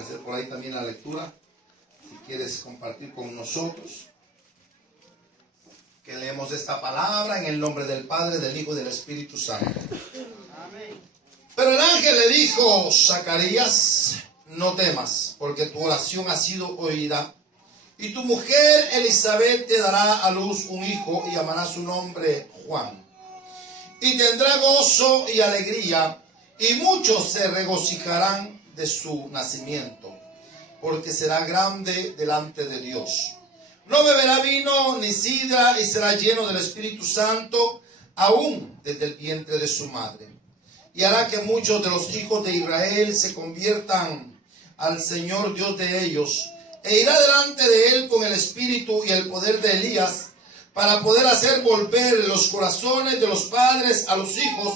aparecer por ahí también la lectura. Si quieres compartir con nosotros. Que leemos esta palabra en el nombre del Padre, del Hijo y del Espíritu Santo. Amén. Pero el ángel le dijo: Zacarías, no temas, porque tu oración ha sido oída. Y tu mujer Elizabeth te dará a luz un hijo y llamará su nombre Juan. Y tendrá gozo y alegría, y muchos se regocijarán de su nacimiento, porque será grande delante de Dios. No beberá vino ni sidra, y será lleno del Espíritu Santo, aún desde el vientre de su madre. Y hará que muchos de los hijos de Israel se conviertan al Señor Dios de ellos, e irá delante de él con el espíritu y el poder de Elías, para poder hacer volver los corazones de los padres a los hijos,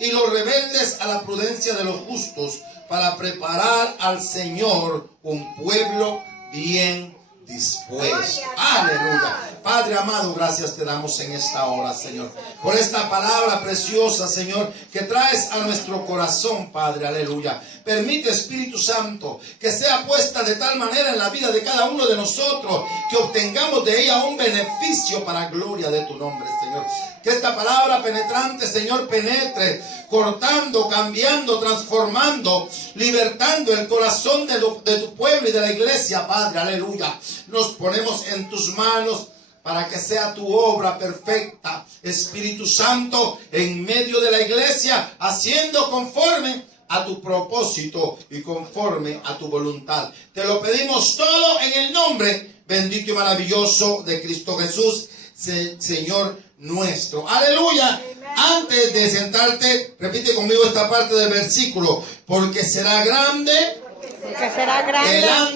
y los rebeldes a la prudencia de los justos, para preparar al Señor un pueblo bien dispuesto. Aleluya. Padre amado, gracias te damos en esta hora, Señor, por esta palabra preciosa, Señor, que traes a nuestro corazón, Padre. Aleluya. Permite, Espíritu Santo, que sea puesta de tal manera en la vida de cada uno de nosotros, que obtengamos de ella un beneficio para gloria de tu nombre, Señor. Que esta palabra penetrante, Señor, penetre, cortando, cambiando, transformando, libertando el corazón de tu pueblo y de la iglesia, Padre. Aleluya. Nos ponemos en tus manos para que sea tu obra perfecta, Espíritu Santo, en medio de la iglesia, haciendo conforme a tu propósito y conforme a tu voluntad. Te lo pedimos todo en el nombre bendito y maravilloso de Cristo Jesús, Señor nuestro. Aleluya. Antes de sentarte, repite conmigo esta parte del versículo: porque será grande,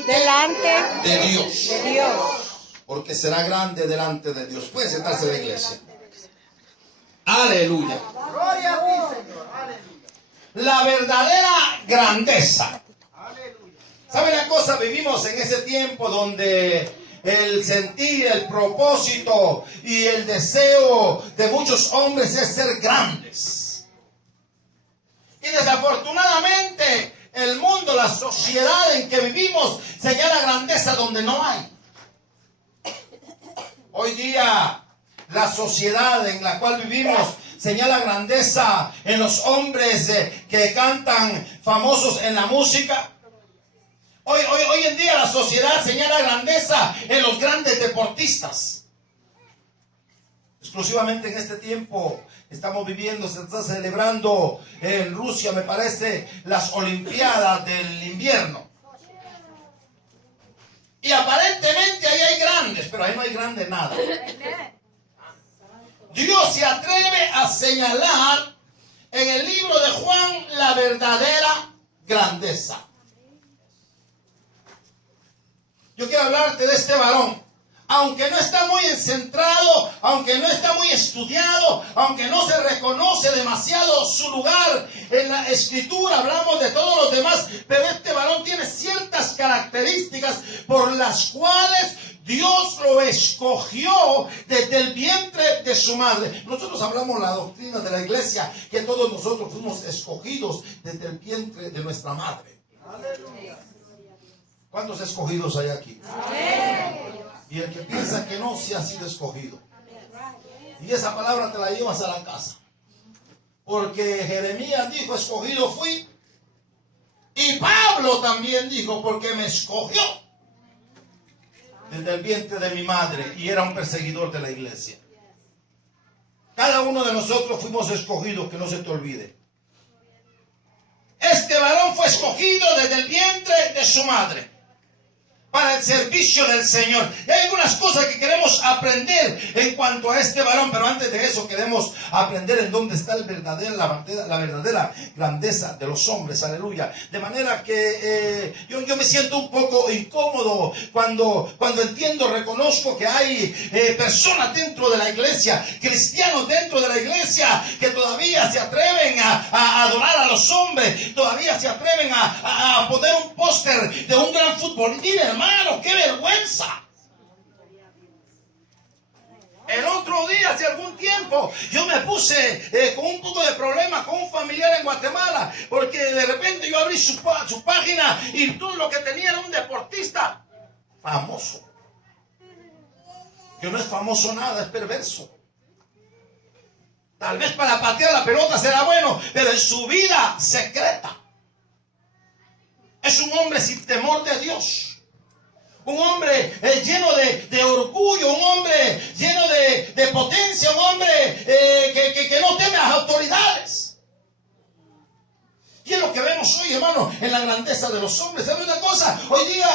delante de Dios. Porque será grande delante de Dios. Puede sentarse en la iglesia. Aleluya. Gloria a ti, Señor. La verdadera grandeza. ¿Sabe la cosa? Vivimos en ese tiempo donde el sentir, el propósito y el deseo de muchos hombres es ser grandes. Y desafortunadamente el mundo, la sociedad en que vivimos, señala grandeza donde no hay. Hoy día la sociedad en la cual vivimos señala grandeza en los hombres que cantan, famosos en la música. Hoy en día la sociedad señala grandeza en los grandes deportistas. Exclusivamente en este tiempo estamos viviendo, se está celebrando en Rusia, me parece, las Olimpiadas del invierno. Y aparentemente ahí hay grandes, pero ahí no hay grande nada. Dios se atreve a señalar en el libro de Juan la verdadera grandeza. Yo quiero hablarte de este varón. Aunque no está muy centrado, aunque no está muy estudiado, aunque no se reconoce demasiado su lugar en la escritura, hablamos de todos los demás, pero este varón tiene ciertas características por las cuales Dios lo escogió desde el vientre de su madre. Nosotros hablamos la doctrina de la iglesia, que todos nosotros fuimos escogidos desde el vientre de nuestra madre. Aleluya. ¿Cuántos escogidos hay aquí? Amén. Y el que piensa que no, sí ha sido escogido. Y esa palabra te la llevas a la casa. Porque Jeremías dijo: escogido fui. Y Pablo también dijo: porque me escogió desde el vientre de mi madre. Y era un perseguidor de la iglesia. Cada uno de nosotros fuimos escogidos, que no se te olvide. Este varón fue escogido desde el vientre de su madre para el servicio del Señor. Y hay algunas cosas que queremos aprender en cuanto a este varón, pero antes de eso queremos aprender en dónde está la verdadera grandeza de los hombres. Aleluya. De manera que yo me siento un poco incómodo cuando entiendo, reconozco que hay personas dentro de la iglesia, cristianos dentro de la iglesia, que todavía se atreven a adorar a los hombres, todavía se atreven a poner un póster de un gran futbolista. Hermano, qué vergüenza. El otro día hace algún tiempo yo me puse con un poco de problema con un familiar en Guatemala, porque de repente yo abrí su página y todo lo que tenía era un deportista famoso. Que no es famoso nada, es perverso. Tal vez para patear la pelota será bueno, pero en su vida secreta es un hombre sin temor de Dios. Un hombre lleno de orgullo, un hombre lleno de potencia, un hombre que no teme a las autoridades. Y es lo que vemos hoy, hermano, en la grandeza de los hombres. ¿Sabe una cosa? Hoy día,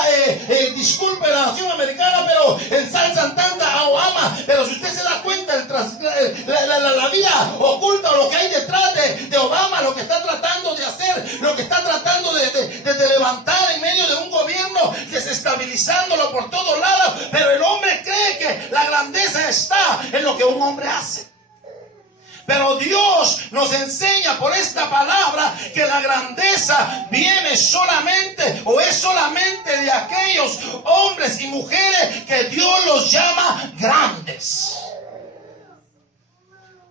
disculpe la nación americana, pero ensalzan tanto a Obama. Pero si usted se da cuenta, la vida oculta o lo que hay detrás de Obama, lo que está tratando de hacer, lo que está tratando de levantar en medio de un gobierno, desestabilizándolo por todos lados. Pero el hombre cree que la grandeza está en lo que un hombre hace. Pero Dios nos enseña por esta palabra que la grandeza viene solamente o es solamente de aquellos hombres y mujeres que Dios los llama grandes.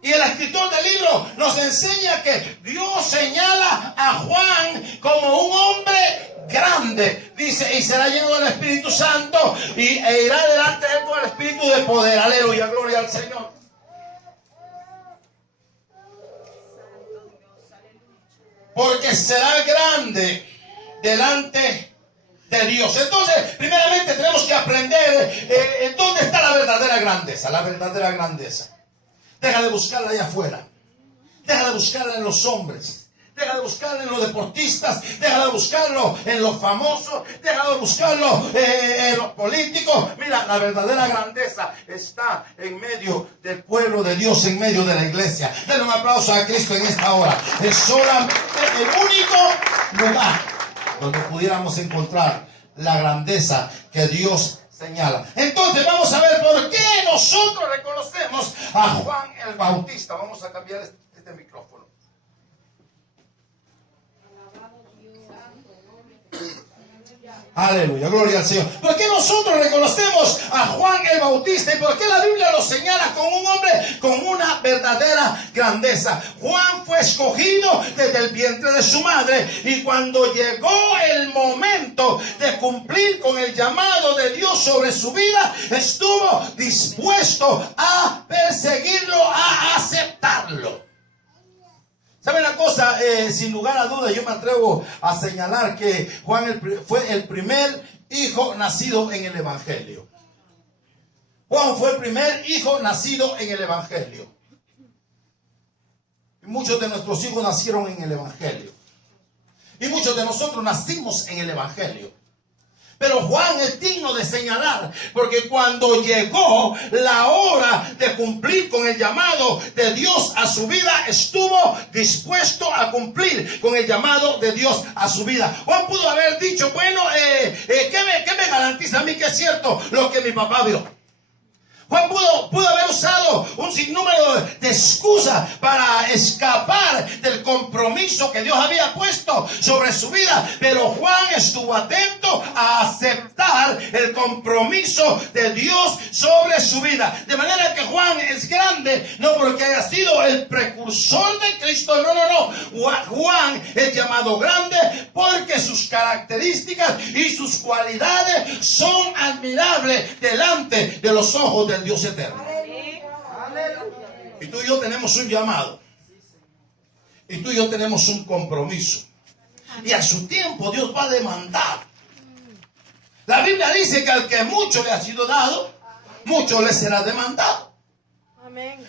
Y el escritor del libro nos enseña que Dios señala a Juan como un hombre grande. Dice, y será lleno del Espíritu Santo e irá delante de él con el Espíritu de poder. Aleluya, gloria al Señor. Porque será grande delante de Dios. Entonces, primeramente tenemos que aprender dónde está la verdadera grandeza. La verdadera grandeza. Deja de buscarla allá afuera. Deja de buscarla en los hombres. Deja de buscarlo en los deportistas, deja de buscarlo en los famosos, deja de buscarlo en los políticos. Mira, la verdadera grandeza está en medio del pueblo de Dios, en medio de la iglesia. Denle un aplauso a Cristo en esta hora. Es solamente el único lugar donde pudiéramos encontrar la grandeza que Dios señala. Entonces vamos a ver por qué nosotros reconocemos a Juan el Bautista. Vamos a cambiar este micrófono. Aleluya, gloria al Señor. ¿Por qué nosotros reconocemos a Juan el Bautista? ¿Y por qué la Biblia lo señala como un hombre con una verdadera grandeza? Juan fue escogido desde el vientre de su madre, y cuando llegó el momento de cumplir con el llamado de Dios sobre su vida, estuvo dispuesto a perseguirlo, a aceptarlo. ¿Sabe una cosa? Sin lugar a dudas, yo me atrevo a señalar que Juan fue el primer hijo nacido en el Evangelio. Juan fue el primer hijo nacido en el Evangelio. Y muchos de nuestros hijos nacieron en el Evangelio. Y muchos de nosotros nacimos en el Evangelio. Pero Juan es digno de señalar, porque cuando llegó la hora de cumplir con el llamado de Dios a su vida, estuvo dispuesto a cumplir con el llamado de Dios a su vida. Juan pudo haber dicho, bueno, ¿qué me garantiza a mí que es cierto lo que mi papá vio? Juan pudo haber usado un sinnúmero de excusas para escapar del compromiso que Dios había puesto sobre su vida. Pero Juan estuvo atento a aceptar el compromiso de Dios sobre su vida. De manera que Juan es grande, no porque haya sido el precursor de Cristo. No. Juan es llamado grande porque sus características y sus cualidades son admirables delante de los ojos del Dios eterno. Y tú y yo tenemos un llamado. Y tú y yo tenemos un compromiso. Y a su tiempo Dios va a demandar. La Biblia dice que al que mucho le ha sido dado, mucho le será demandado.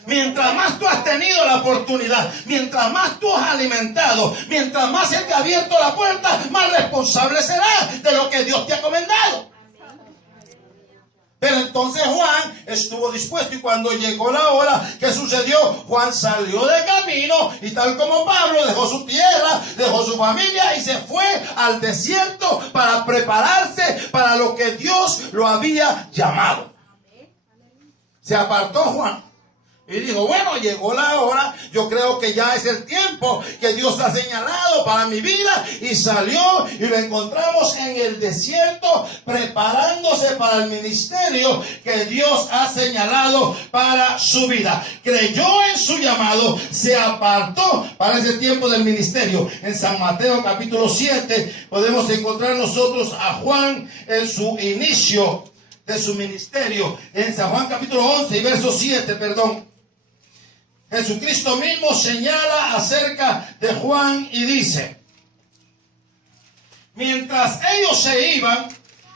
Mientras más tú has tenido la oportunidad, mientras más tú has alimentado, mientras más Él te ha abierto la puerta, más responsable serás de lo que Dios te ha encomendado. Pero entonces Juan estuvo dispuesto, y cuando llegó la hora, ¿qué sucedió? Juan salió de camino, y tal como Pablo dejó su tierra, dejó su familia y se fue al desierto para prepararse para lo que Dios lo había llamado. Se apartó Juan Y dijo, bueno, llegó la hora, yo creo que ya es el tiempo que Dios ha señalado para mi vida. Y salió y lo encontramos en el desierto preparándose para el ministerio que Dios ha señalado para su vida. Creyó en su llamado, se apartó para ese tiempo del ministerio. En San Mateo capítulo 7 podemos encontrar nosotros a Juan en su inicio de su ministerio. En San Juan capítulo 11 y verso 7, Jesucristo mismo señala acerca de Juan y dice: mientras ellos se iban,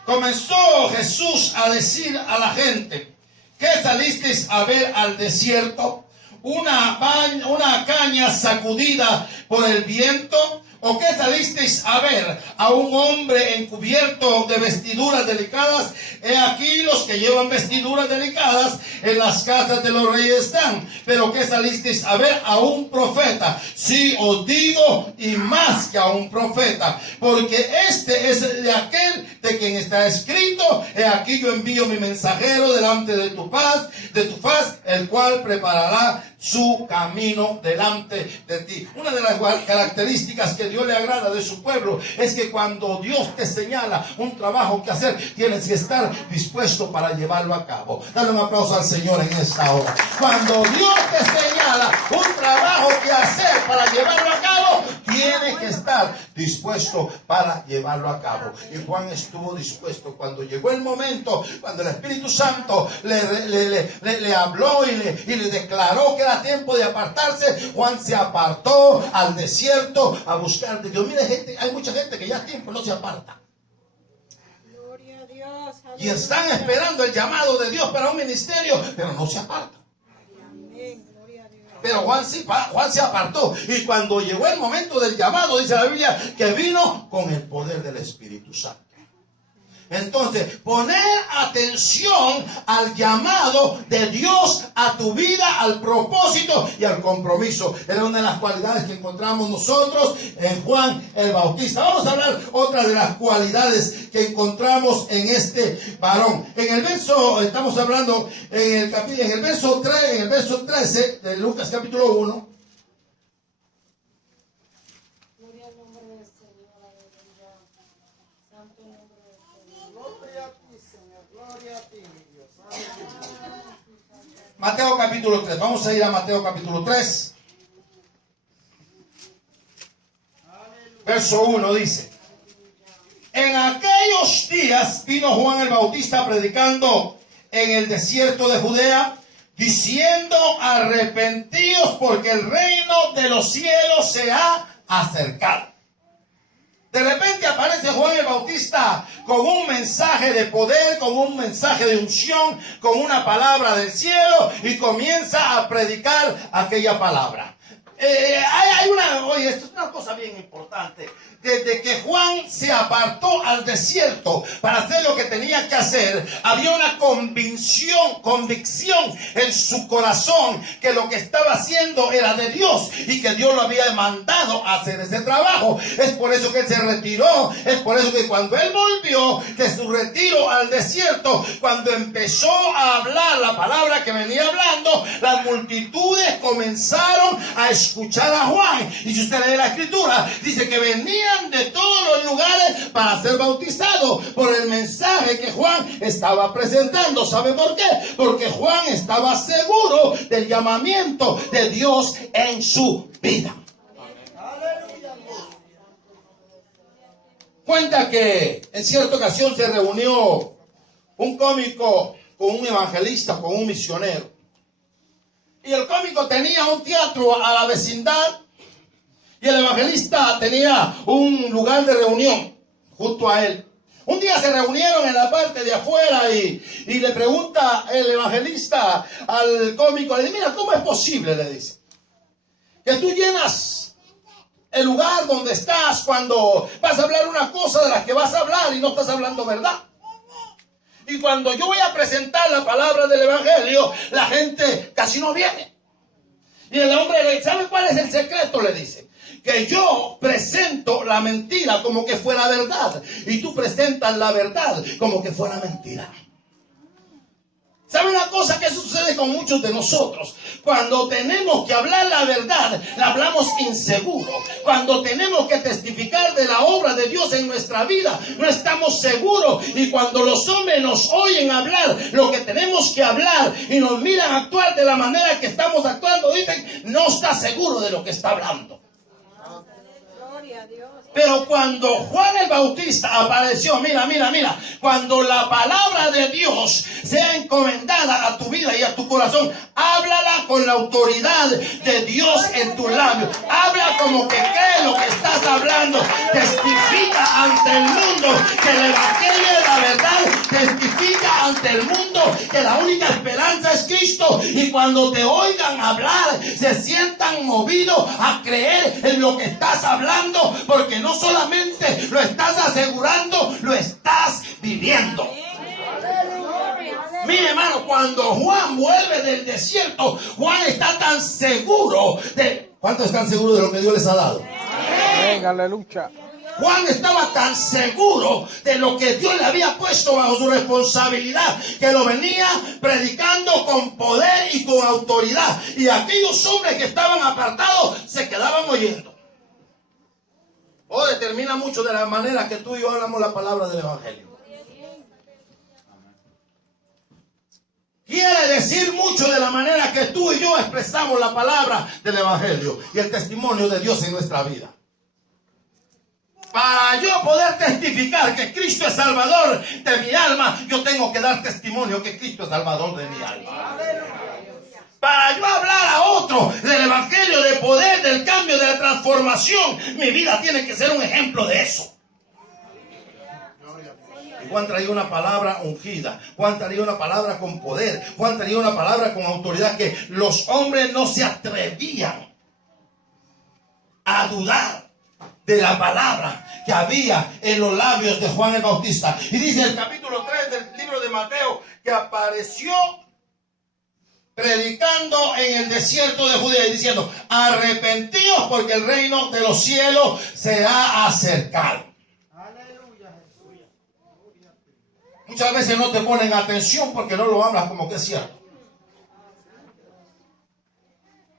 comenzó Jesús a decir a la gente: ¿qué salisteis a ver al desierto? ¿Una caña sacudida por el viento? ¿O qué salisteis a ver? ¿A un hombre encubierto de vestiduras delicadas? He aquí los que llevan vestiduras delicadas en las casas de los reyes están. ¿Pero qué salisteis a ver? A un profeta. Sí, os digo, y más que a un profeta. Porque este es de aquel de quien está escrito: he aquí yo envío mi mensajero delante de tu faz, el cual preparará su camino delante de ti. Una de las características que Dios le agrada de su pueblo es que cuando Dios te señala un trabajo que hacer, tienes que estar dispuesto para llevarlo a cabo. Dale un aplauso al Señor en esta hora. Cuando Dios te señala un trabajo que hacer para llevarlo a cabo, tienes que estar dispuesto para llevarlo a cabo. Y Juan estuvo dispuesto. Cuando llegó el momento, cuando el Espíritu Santo le habló y le declaró que era tiempo de apartarse, Juan se apartó al desierto a buscar de Dios. Mire, hay mucha gente que ya a tiempo no se aparta. Gloria a Dios. Y están esperando el llamado de Dios para un ministerio, pero no se apartan. Pero Juan se apartó. Y cuando llegó el momento del llamado, dice la Biblia que vino con el poder del Espíritu Santo. Entonces, poner atención al llamado de Dios a tu vida, al propósito y al compromiso. Era una de las cualidades que encontramos nosotros en Juan el Bautista. Vamos a hablar otra de las cualidades que encontramos en este varón. En el verso, estamos hablando en el verso 13 de Lucas capítulo 1. Mateo capítulo 3. Vamos a ir a Mateo capítulo 3. Verso 1 dice: en aquellos días vino Juan el Bautista predicando en el desierto de Judea, diciendo: arrepentíos, porque el reino de los cielos se ha acercado. De repente aparece Juan el Bautista con un mensaje de poder, con un mensaje de unción, con una palabra del cielo, y comienza a predicar aquella palabra. Oye, esto es una cosa bien importante. Desde que Juan se apartó al desierto para hacer lo que tenía que hacer, había una convicción en su corazón que lo que estaba haciendo era de Dios y que Dios lo había mandado a hacer ese trabajo. Es por eso que él se retiró. Es por eso que cuando él volvió de su retiro al desierto, cuando empezó a hablar la palabra que venía hablando, las multitudes comenzaron a escuchar a Juan. Y si usted lee la escritura, dice que venían de todos los lugares para ser bautizados por el mensaje que Juan estaba presentando. ¿Sabe por qué? Porque Juan estaba seguro del llamamiento de Dios en su vida. Cuenta que en cierta ocasión se reunió un cómico con un evangelista, con un misionero. Y el cómico tenía un teatro a la vecindad y el evangelista tenía un lugar de reunión junto a él. Un día se reunieron en la parte de afuera y le pregunta el evangelista al cómico, le dice: mira, ¿cómo es posible? Le dice, que tú llenas el lugar donde estás cuando vas a hablar una cosa de la que vas a hablar y no estás hablando verdad. Y cuando yo voy a presentar la palabra del evangelio, la gente casi no viene. Y el hombre le dice: ¿sabe cuál es el secreto? Le dice: que yo presento la mentira como que fuera verdad y tú presentas la verdad como que fuera mentira. ¿Sabe una cosa que sucede con muchos de nosotros? Cuando tenemos que hablar la verdad, la hablamos inseguro. Cuando tenemos que testificar de la obra de Dios en nuestra vida, no estamos seguros. Y cuando los hombres nos oyen hablar lo que tenemos que hablar y nos miran actuar de la manera que estamos actuando, dicen, no está seguro de lo que está hablando. Gloria a Dios. Pero cuando Juan el Bautista apareció, mira, cuando la palabra de Dios sea encomendada a tu vida y a tu corazón, háblala con la autoridad de Dios en tus labios. Habla como que cree lo que estás hablando. Testifica ante el mundo que el evangelio es la verdad. Testifica ante el mundo que la única esperanza es Cristo. Y cuando te oigan hablar, se sientan movidos a creer en lo que estás hablando, porque no solamente lo estás asegurando, lo estás viviendo. Mire, hermano, cuando Juan vuelve del desierto, Juan está tan seguro de... ¿Cuántos están seguros de lo que Dios les ha dado? Venga, aleluya. Juan estaba tan seguro de lo que Dios le había puesto bajo su responsabilidad, que lo venía predicando con poder y con autoridad. Y aquellos hombres que estaban apartados se quedaban oyendo. Determina mucho de la manera que tú y yo hablamos la palabra del evangelio. Quiere decir mucho de la manera que tú y yo expresamos la palabra del evangelio y el testimonio de Dios en nuestra vida. Para yo poder testificar que Cristo es Salvador de mi alma, yo tengo que dar testimonio que Cristo es Salvador de mi alma. Para yo hablar a otro del evangelio, de poder, del cambio, de la transformación, mi vida tiene que ser un ejemplo de eso. Y Juan traía una palabra ungida, Juan traía una palabra con poder, Juan traía una palabra con autoridad que los hombres no se atrevían a dudar de la palabra que había en los labios de Juan el Bautista. Y dice el capítulo 3 del libro de Mateo que apareció predicando en el desierto de Judea y diciendo, arrepentíos porque el reino de los cielos se ha acercado. Muchas veces no te ponen atención porque no lo hablas como que es cierto.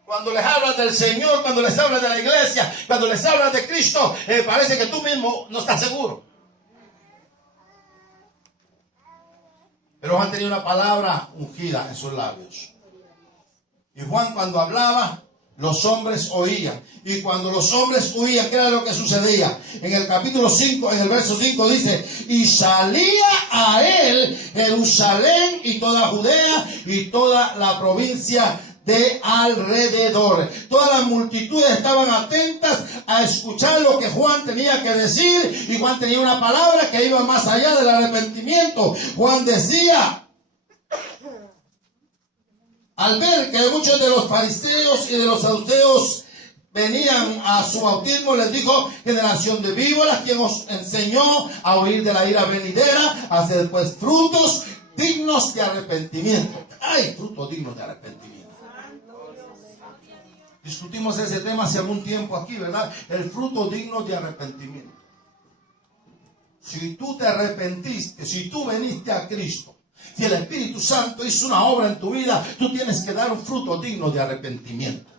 Cuando les hablas del Señor, cuando les hablas de la iglesia, cuando les hablas de Cristo, parece que tú mismo no estás seguro. Pero Juan tenía una palabra ungida en sus labios. Y Juan cuando hablaba, los hombres oían. Y cuando los hombres oían, ¿qué era lo que sucedía? En el capítulo 5, en el verso 5 dice, y salía a él Jerusalén y toda Judea y toda la provincia de alrededor. Todas las multitudes estaban atentas a escuchar lo que Juan tenía que decir. Y Juan tenía una palabra que iba más allá del arrepentimiento. Juan decía, al ver que muchos de los fariseos y de los saduceos venían a su bautismo, les dijo, generación de víboras, quien os enseñó a huir de la ira venidera, a hacer pues frutos dignos de arrepentimiento. Hay frutos dignos de arrepentimiento. Discutimos ese tema hace algún tiempo aquí, ¿verdad? El fruto digno de arrepentimiento. Si tú te arrepentiste, si tú veniste a Cristo, si el Espíritu Santo hizo una obra en tu vida, tú tienes que dar un fruto digno de arrepentimiento.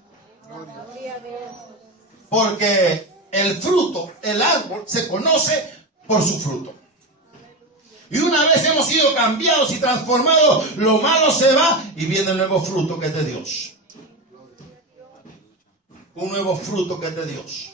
Porque el fruto, el árbol, se conoce por su fruto. Y una vez hemos sido cambiados y transformados, lo malo se va y viene el nuevo fruto que es de Dios. Un nuevo fruto que es de Dios.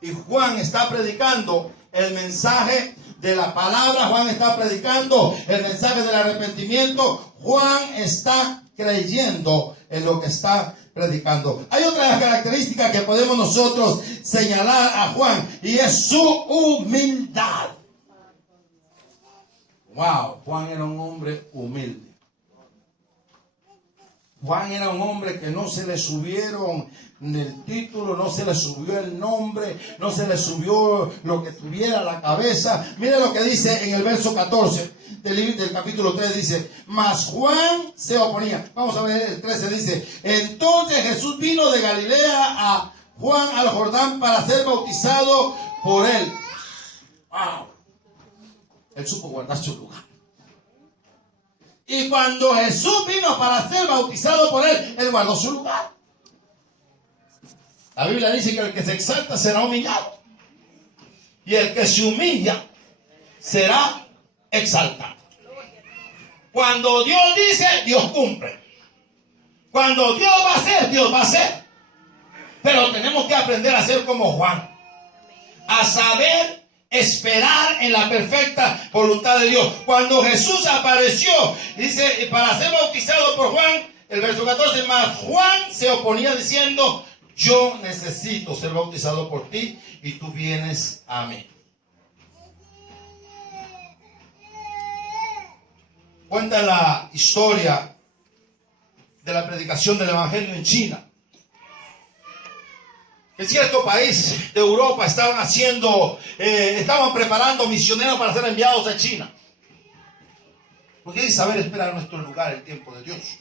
Y Juan está predicando el mensaje de la palabra. Juan está predicando el mensaje del arrepentimiento. Juan está creyendo en lo que está predicando. Hay otra característica que podemos nosotros señalar a Juan, y es su humildad. Wow, Juan era un hombre humilde. Juan era un hombre que no se le subieron el título, no se le subió el nombre, no se le subió lo que tuviera la cabeza. Mira lo que dice en el verso 14 del capítulo 3, dice, mas Juan se oponía. Vamos a ver el 13, dice, entonces Jesús vino de Galilea a Juan al Jordán para ser bautizado por él. Wow. Él supo guardar su lugar. Y cuando Jesús vino para ser bautizado por él, él guardó su lugar. La Biblia dice que el que se exalta será humillado. Y el que se humilla será exaltado. Cuando Dios dice, Dios cumple. Cuando Dios va a hacer, Dios va a hacer. Pero tenemos que aprender a ser como Juan. A saber esperar en la perfecta voluntad de Dios. Cuando Jesús apareció, dice, para ser bautizado por Juan, el verso 14, más Juan se oponía diciendo, yo necesito ser bautizado por ti y tú vienes a mí. Cuenta la historia de la predicación del evangelio en China. En cierto país de Europa estaban preparando misioneros para ser enviados a China. Porque hay que saber esperar nuestro lugar, el tiempo de Dios.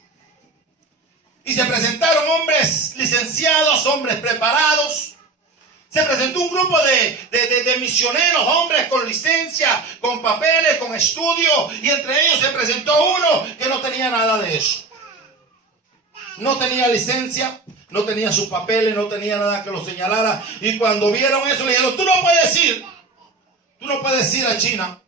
Y se presentaron hombres licenciados, hombres preparados. Se presentó un grupo de misioneros, hombres con licencia, con papeles, con estudio. Y entre ellos se presentó uno que no tenía nada de eso. No tenía licencia, no tenía sus papeles, no tenía nada que lo señalara. Y cuando vieron eso le dijeron, tú no puedes ir a China.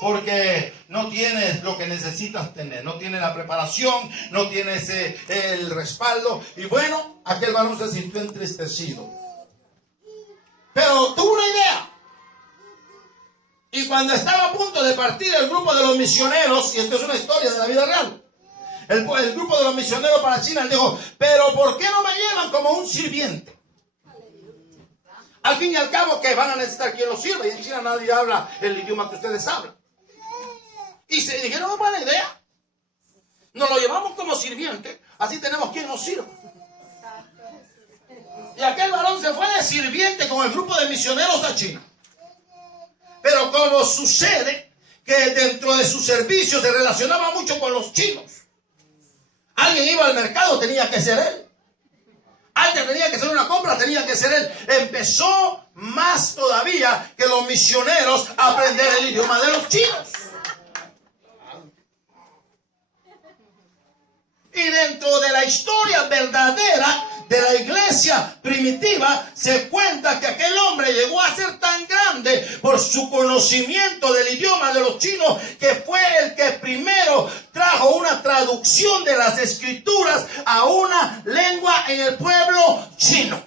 Porque no tienes lo que necesitas tener. No tienes la preparación, no tienes el respaldo. Y bueno, aquel varón se sintió entristecido. Pero tuvo una idea. Y cuando estaba a punto de partir el grupo de los misioneros, y esto es una historia de la vida real, el grupo de los misioneros para China, él dijo, pero ¿por qué no me llevan como un sirviente? Al fin y al cabo que van a necesitar quien los sirva. Y en China nadie habla el idioma que ustedes hablan. Y se dijeron, no, buena idea. Nos lo llevamos como sirviente, así tenemos quien nos sirva. Y aquel varón se fue de sirviente con el grupo de misioneros a China. Pero como sucede que dentro de su servicio se relacionaba mucho con los chinos. Alguien iba al mercado, tenía que ser él. Alguien tenía que hacer una compra, tenía que ser él. Empezó más todavía que los misioneros a aprender el idioma de los chinos. Y dentro de la historia verdadera de la iglesia primitiva se cuenta que aquel hombre llegó a ser tan grande por su conocimiento del idioma de los chinos que fue el que primero trajo una traducción de las escrituras a una lengua en el pueblo chino.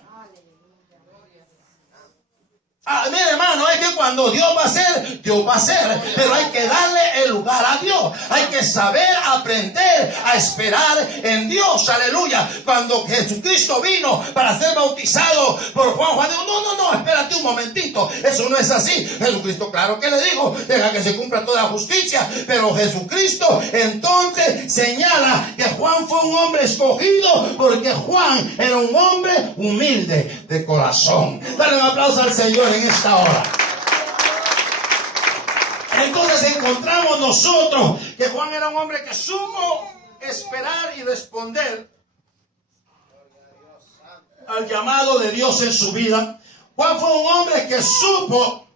Mire, hermano, es que cuando Dios va a hacer, Dios va a hacer. Pero hay que darle el lugar a Dios. Hay que saber aprender a esperar en Dios. Aleluya. Cuando Jesucristo vino para ser bautizado por Juan dijo, no, espérate un momentito. Eso no es así. Jesucristo, claro que le dijo, deja que se cumpla toda justicia. Pero Jesucristo entonces señala que Juan fue un hombre escogido porque Juan era un hombre humilde de corazón. Dale un aplauso al Señor en esta hora. Entonces encontramos nosotros que Juan era un hombre que supo esperar y responder al llamado de Dios en su vida. Juan fue un hombre que supo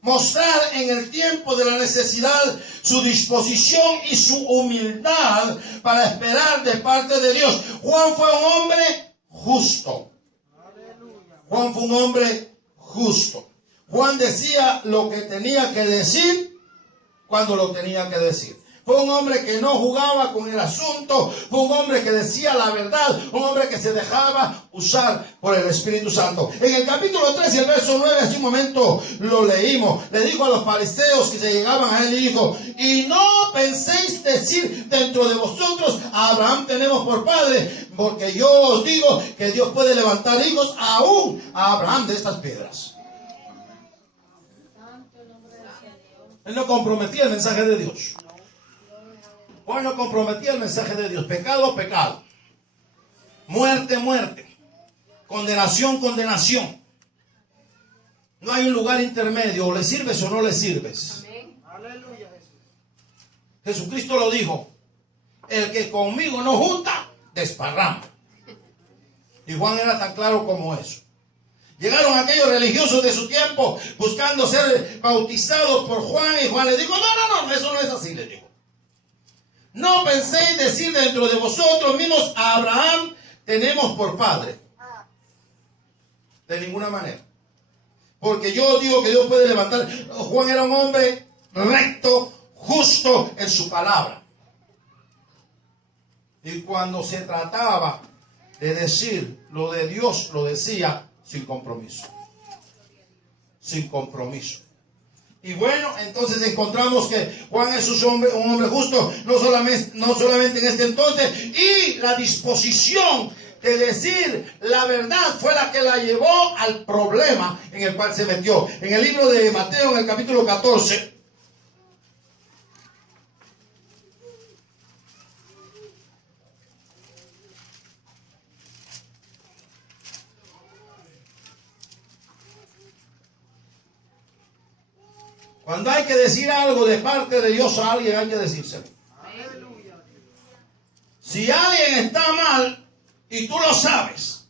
mostrar en el tiempo de la necesidad su disposición y su humildad para esperar de parte de Dios. Juan fue un hombre justo. Juan fue un hombre justo. Juan decía lo que tenía que decir cuando lo tenía que decir. Fue un hombre que no jugaba con el asunto. Fue un hombre que decía la verdad. Un hombre que se dejaba usar por el Espíritu Santo. En el capítulo 3 y el verso 9, hace un momento lo leímos. Le dijo a los fariseos que se llegaban a él y dijo, y no penséis decir dentro de vosotros, a Abraham tenemos por padre, porque yo os digo que Dios puede levantar hijos aún a Abraham de estas piedras. Él no comprometía el mensaje de Dios. Juan no comprometía el mensaje de Dios. Pecado, pecado. Muerte, muerte. Condenación, condenación. No hay un lugar intermedio. O le sirves o no le sirves. Aleluya. Jesucristo lo dijo. El que conmigo no junta, desparrama. Y Juan era tan claro como eso. Llegaron aquellos religiosos de su tiempo buscando ser bautizados por Juan. Y Juan le dijo, no, eso no es así, le dijo. No penséis decir dentro de vosotros mismos: a Abraham tenemos por padre. De ninguna manera. Porque yo digo que Dios puede levantar. Juan era un hombre recto, justo en su palabra. Y cuando se trataba de decir lo de Dios, lo decía sin compromiso. Sin compromiso. Y bueno, entonces encontramos que Juan es un hombre justo, no solamente en este entonces, y la disposición de decir la verdad fue la que la llevó al problema en el cual se metió. En el libro de Mateo, en el capítulo 14, cuando hay que decir algo de parte de Dios a alguien, hay que decírselo. Si alguien está mal y tú lo sabes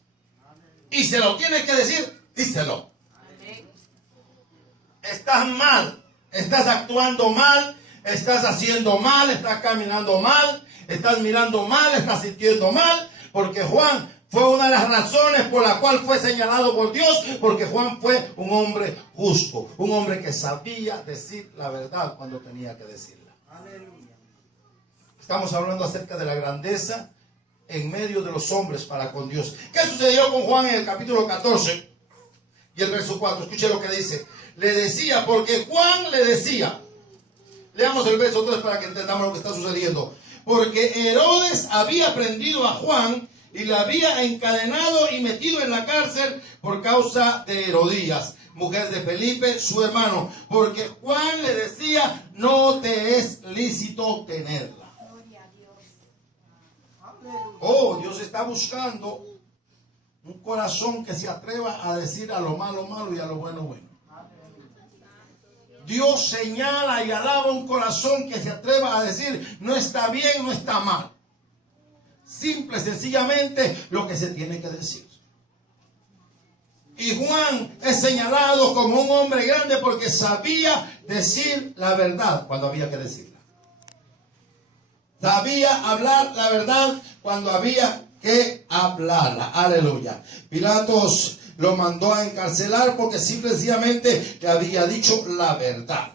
y se lo tienes que decir, díselo. Estás mal, estás actuando mal, estás haciendo mal, estás caminando mal, estás mirando mal, estás sintiendo mal, porque Juan fue una de las razones por la cual fue señalado por Dios, porque Juan fue un hombre justo, un hombre que sabía decir la verdad cuando tenía que decirla. Estamos hablando acerca de la grandeza en medio de los hombres para con Dios. ¿Qué sucedió con Juan en el capítulo 14 y el verso 4? Escuche lo que dice. Le decía, porque Juan le decía. Leamos el verso 3 para que entendamos lo que está sucediendo. Porque Herodes había prendido a Juan y le había encadenado y metido en la cárcel por causa de Herodías, mujer de Felipe, su hermano. Porque Juan le decía: no te es lícito tenerla. Oh, Dios está buscando un corazón que se atreva a decir a lo malo, malo y a lo bueno, bueno. Dios señala y alaba un corazón que se atreva a decir: no está bien, no está mal. Simple, sencillamente, lo que se tiene que decir. Y Juan es señalado como un hombre grande porque sabía decir la verdad cuando había que decirla. Sabía hablar la verdad cuando había que hablarla. Aleluya. Pilatos lo mandó a encarcelar porque simplemente le había dicho la verdad.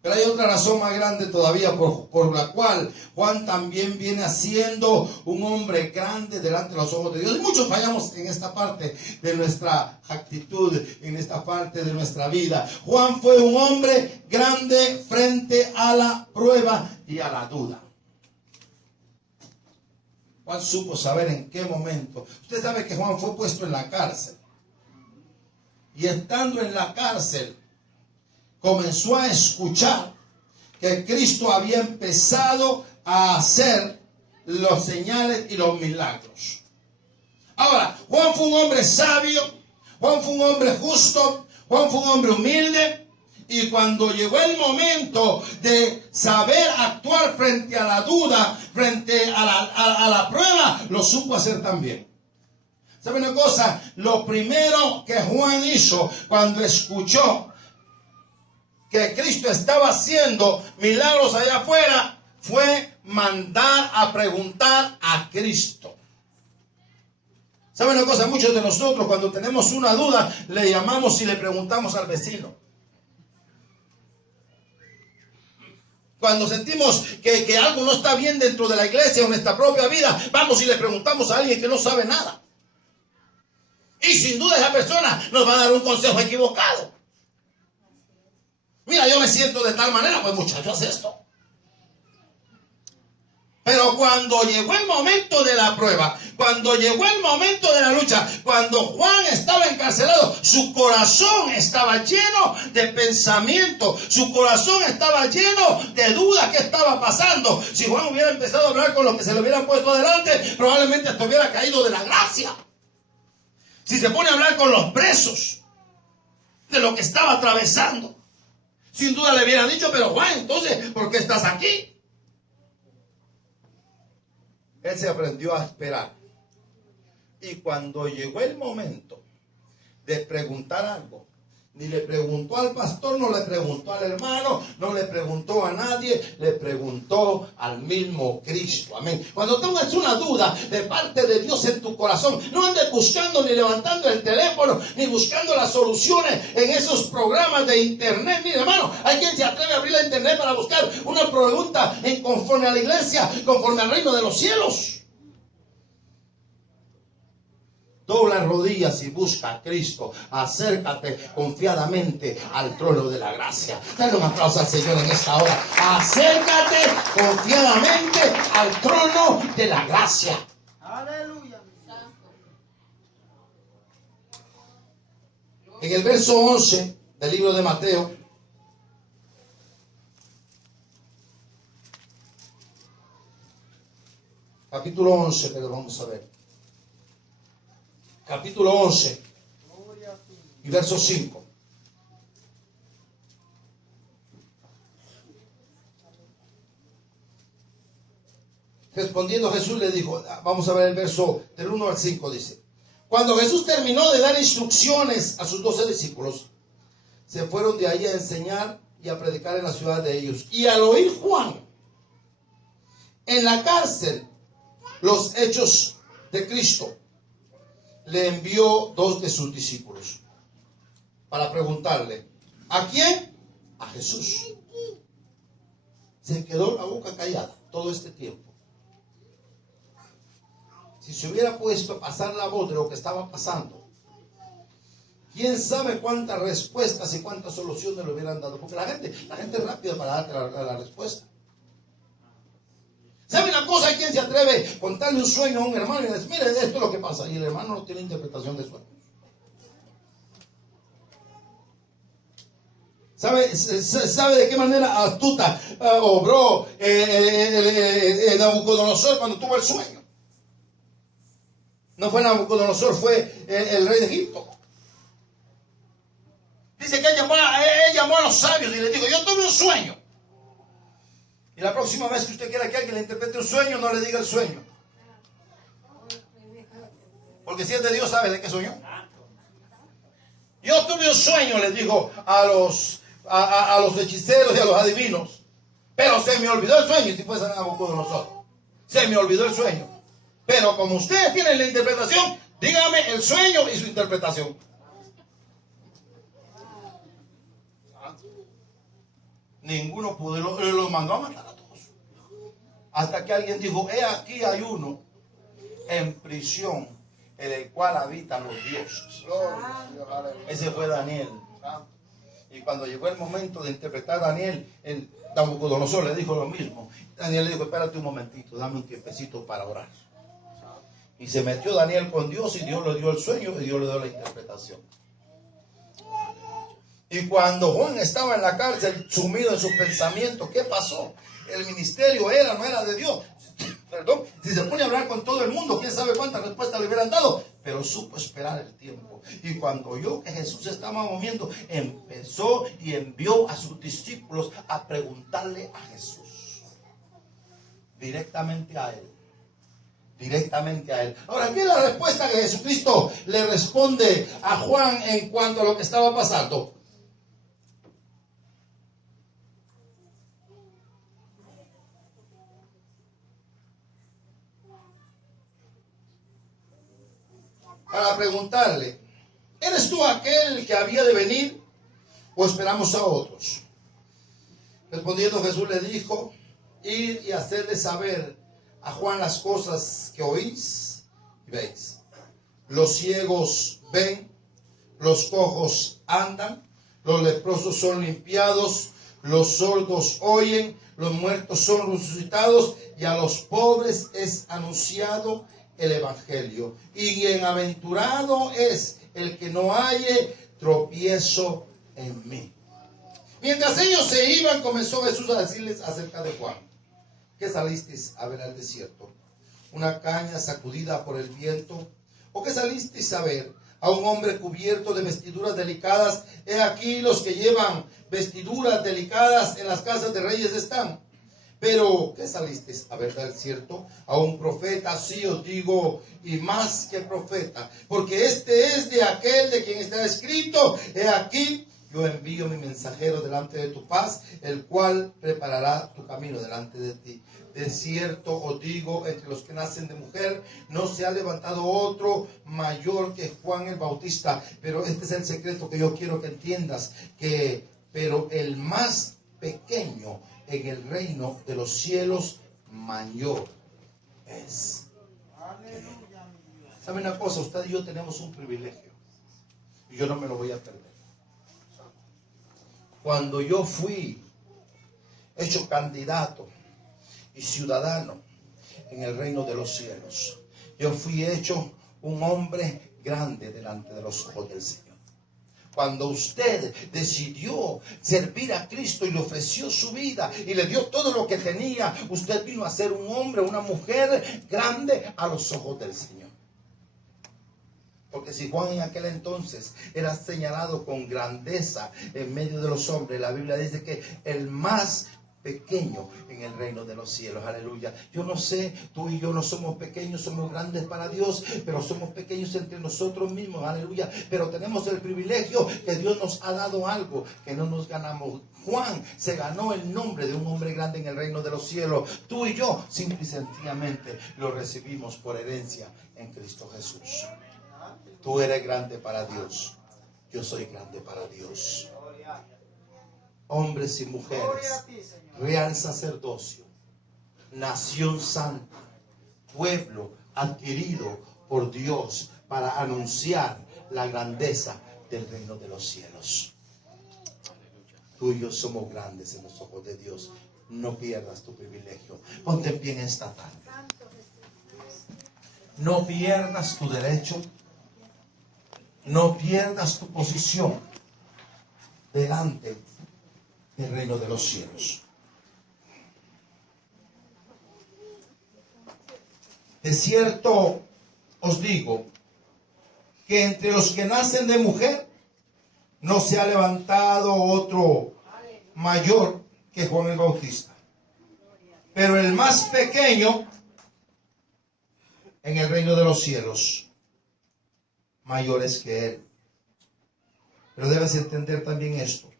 Pero hay otra razón más grande todavía por la cual Juan también viene siendo un hombre grande delante de los ojos de Dios. Y muchos fallamos en esta parte de nuestra actitud, en esta parte de nuestra vida. Juan fue un hombre grande frente a la prueba y a la duda. Juan supo saber en qué momento. Usted sabe que Juan fue puesto en la cárcel. Y estando en la cárcel, comenzó a escuchar que Cristo había empezado a hacer los señales y los milagros. Ahora, Juan fue un hombre sabio, Juan fue un hombre justo, Juan fue un hombre humilde. Y cuando llegó el momento de saber actuar frente a la duda, frente a la prueba, lo supo hacer también. ¿Sabe una cosa? Lo primero que Juan hizo cuando escuchó que Cristo estaba haciendo milagros allá afuera fue mandar a preguntar a Cristo. ¿Sabe una cosa? Muchos de nosotros cuando tenemos una duda le llamamos y le preguntamos al vecino. Cuando sentimos que algo no está bien dentro de la iglesia o en nuestra propia vida, vamos y le preguntamos a alguien que no sabe nada. Y sin duda esa persona nos va a dar un consejo equivocado. Mira, yo me siento de tal manera, pues muchacho, haz esto. Pero cuando llegó el momento de la prueba, cuando llegó el momento de la lucha, cuando Juan estaba encarcelado, su corazón estaba lleno de pensamiento, su corazón estaba lleno de duda. ¿Qué estaba pasando? Si Juan hubiera empezado a hablar con los que se le hubieran puesto adelante, probablemente hasta hubiera caído de la gracia. Si se pone a hablar con los presos de lo que estaba atravesando, sin duda le hubieran dicho: pero Juan, entonces, ¿por qué estás aquí? Él se aprendió a esperar. Y cuando llegó el momento de preguntar algo, Ni le preguntó al pastor, no le preguntó al hermano, no le preguntó a nadie, le preguntó al mismo Cristo. Amén. Cuando tengas una duda de parte de Dios en tu corazón, no andes buscando ni levantando el teléfono, ni buscando las soluciones en esos programas de internet. Mire, hermano, hay quien se atreve a abrir la internet para buscar una pregunta en conforme a la iglesia, conforme al reino de los cielos. Dobla rodillas y busca a Cristo. Acércate confiadamente al trono de la gracia. Dale un aplauso al Señor en esta hora. Acércate confiadamente al trono de la gracia. Aleluya. En el verso 11 del libro de Mateo, capítulo 11, pero vamos a ver. Capítulo 11 y verso 5. Respondiendo Jesús le dijo, vamos a ver el verso del 1 al 5, dice: cuando Jesús terminó de dar instrucciones a sus 12 discípulos, se fueron de ahí a enseñar y a predicar en la ciudad de ellos. Y al oír Juan en la cárcel los hechos de Cristo, le envió 2 de sus discípulos para preguntarle: ¿a quién? A Jesús. Se quedó la boca callada todo este tiempo. Si se hubiera puesto a pasar la voz de lo que estaba pasando, quién sabe cuántas respuestas y cuántas soluciones le hubieran dado, porque la gente es rápida para darte la respuesta. ¿Sabe una cosa? Hay quien se atreve a contarle un sueño a un hermano y dice: mire, esto es lo que pasa, y el hermano no tiene interpretación de sueños. ¿Sabe de qué manera astuta obró Nabucodonosor cuando tuvo el sueño? No fue Nabucodonosor, fue el rey de Egipto. Dice que él llamó a los sabios y les dijo: yo tuve un sueño. Y la próxima vez que usted quiera que alguien le interprete un sueño, no le diga el sueño. Porque si es de Dios, sabe de qué soñó. Yo tuve un sueño, les dijo a los hechiceros y a los adivinos. Pero se me olvidó el sueño. Y si fuese Nabucodonosor, se me olvidó el sueño. Pero como ustedes tienen la interpretación, dígame el sueño y su interpretación. Ninguno pudo, los mandó a matar a todos. Hasta que alguien dijo: he aquí hay uno en prisión, en el cual habitan los dioses. Ese fue Daniel. Y cuando llegó el momento de interpretar a Daniel, el Nabucodonosor le dijo lo mismo. Daniel le dijo: espérate un momentito, dame un tiempecito para orar. Y se metió Daniel con Dios, y Dios le dio el sueño y Dios le dio la interpretación. Y cuando Juan estaba en la cárcel, sumido en sus pensamientos, ¿qué pasó? El ministerio no era de Dios. Perdón, si se pone a hablar con todo el mundo, quién sabe cuántas respuestas le hubieran dado, pero supo esperar el tiempo. Y cuando oyó que Jesús estaba moviendo, empezó y envió a sus discípulos a preguntarle a Jesús, directamente a él. Directamente a él. Ahora, ¿qué es la respuesta que Jesucristo le responde a Juan en cuanto a lo que estaba pasando? Para preguntarle: ¿eres tú aquel que había de venir o esperamos a otros? Respondiendo Jesús le dijo: id y hacerle saber a Juan las cosas que oís y veis. Los ciegos ven, los cojos andan, los leprosos son limpiados, los sordos oyen, los muertos son resucitados, y a los pobres es anunciado el evangelio. Y bienaventurado es el que no halle tropiezo en mí. Mientras ellos se iban, comenzó Jesús a decirles acerca de Juan: ¿qué salisteis a ver al desierto? ¿Una caña sacudida por el viento? ¿O qué salisteis a ver? ¿A un hombre cubierto de vestiduras delicadas? He aquí los que llevan vestiduras delicadas en las casas de reyes están. Pero, ¿qué salisteis a ver del cierto? A un profeta, sí os digo, y más que profeta. Porque este es de aquel de quien está escrito: he aquí, yo envío mi mensajero delante de tu paz, el cual preparará tu camino delante de ti. De cierto os digo, entre los que nacen de mujer, no se ha levantado otro mayor que Juan el Bautista. Pero este es el secreto que yo quiero que entiendas, pero el más pequeño en el reino de los cielos mayor es. ¿Sabe una cosa? Usted y yo tenemos un privilegio y yo no me lo voy a perder. Cuando yo fui hecho candidato y ciudadano en el reino de los cielos, yo fui hecho un hombre grande delante de los ojos del Señor. Cuando usted decidió servir a Cristo y le ofreció su vida y le dio todo lo que tenía, usted vino a ser un hombre, una mujer grande a los ojos del Señor. Porque si Juan en aquel entonces era señalado con grandeza en medio de los hombres, la Biblia dice que el más pequeño en el reino de los cielos, aleluya. Yo no sé, tú y yo no somos pequeños, somos grandes para Dios, pero somos pequeños entre nosotros mismos, aleluya. Pero tenemos el privilegio que Dios nos ha dado algo que no nos ganamos. Juan se ganó el nombre de un hombre grande en el reino de los cielos. Tú y yo simple y sencillamente lo recibimos por herencia en Cristo Jesús. Tú eres grande para Dios, yo soy grande para Dios. Hombres y mujeres, real sacerdocio, nación santa, pueblo adquirido por Dios para anunciar la grandeza del reino de los cielos. Tú y yo somos grandes en los ojos de Dios. No pierdas tu privilegio. Ponte en pie en esta tarde. No pierdas tu derecho. No pierdas tu posición delante del reino de los cielos. De cierto os digo que entre los que nacen de mujer no se ha levantado otro mayor que Juan el Bautista. Pero el más pequeño en el reino de los cielos mayores que él. Pero debes entender también esto.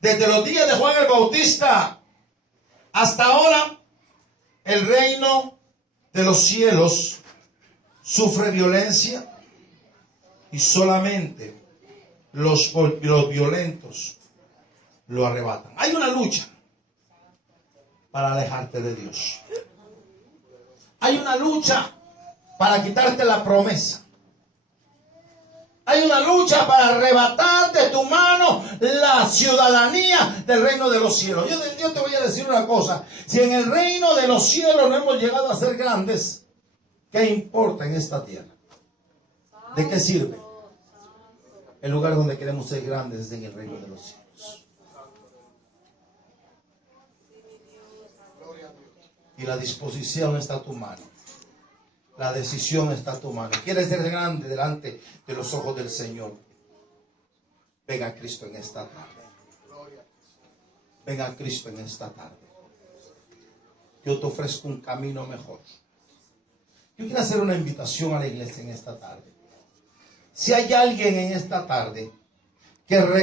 Desde los días de Juan el Bautista hasta ahora, el reino de los cielos sufre violencia y solamente los violentos lo arrebatan. Hay una lucha para alejarte de Dios. Hay una lucha para quitarte la promesa. Hay una lucha para arrebatar de tu mano la ciudadanía del reino de los cielos. Yo te voy a decir una cosa. Si en el reino de los cielos no hemos llegado a ser grandes, ¿qué importa en esta tierra? ¿De qué sirve? El lugar donde queremos ser grandes es en el reino de los cielos. Y la disposición está a tu mano. La decisión está a tu mano. ¿Quieres ser grande delante de los ojos del Señor? Ven a Cristo en esta tarde. Ven a Cristo en esta tarde. Yo te ofrezco un camino mejor. Yo quiero hacer una invitación a la iglesia en esta tarde. Si hay alguien en esta tarde que